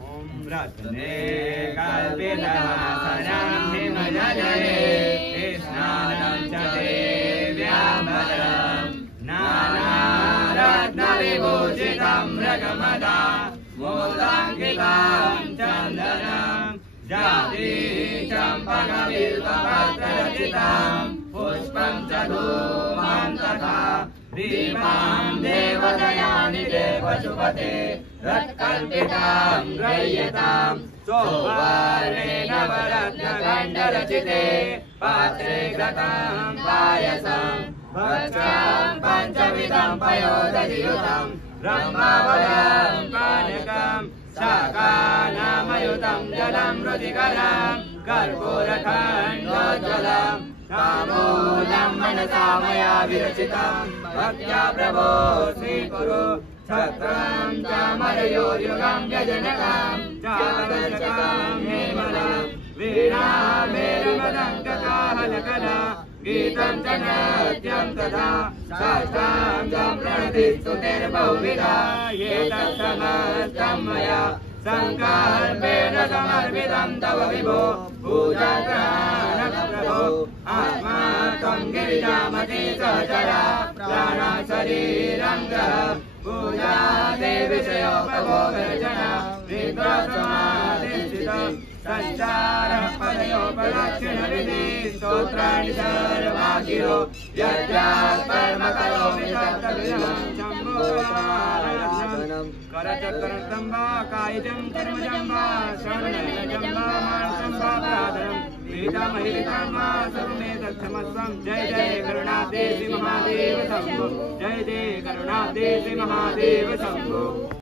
ॐ रत्ने कल्पितवासनं हिमजले स्नानं च देव्याम्बरं नानारत्नविभूषितं मृगमदा मोदाङ्कितं चन्दनं जाति चम्पकबिल्वपत्ररचितं पुष्पं च धूमं तथा दीपां देवदयानि देवशुपते रत्कल्पितां गृह्यतां सौवर्णेन वरत्नखण्डरचिते पात्रे घृतं पायसं भक्ष्यं पञ्चविधं पयोदधियुतं ब्रह्मवरं पानकं शाकानामयुतं जलं रुचिकरं कर्पूरखण्डोज्ज्वलं ताम्बूलं मनसा मया विरचितं भक्त्या प्रभो स्वीकुरु छत्रं चामरयोर्युगं व्यजनकं चादर्शकं हेमलं वीणामेरुमदङ्ककाहलकला गीतं च नृत्यं तथा शास्त्रां च प्रणतिस्तुतिर्बहुविधा एतत्समस्तं मया सङ्कल्पेन समर्पितं तव विभो पूजाग्रहणं प्रभो आत्मा त्वं गिरिजामति सहचरा प्राणा शरीरं ग्रह पूजा ते विषयो प्रभो गर्जना विद्वत्समाधिष्ठितं संचारः पदयोपलक्षणविधि स्तोत्राणि सर्वागिरो यज्ञात् कर्म करोमि तत्तद्विधं शम्भोराधनं करचक्रणं वा कायजं कर्मजं वा श्रवणजं वा मानसं वा प्रार्थनं वेदामहिलितं वा सर्वमे तत्क्षमस्वं जय जय करुणाब्धे श्री महादेव शम्भो जय जय करुणाब्धे श्री महादेव शम्भो।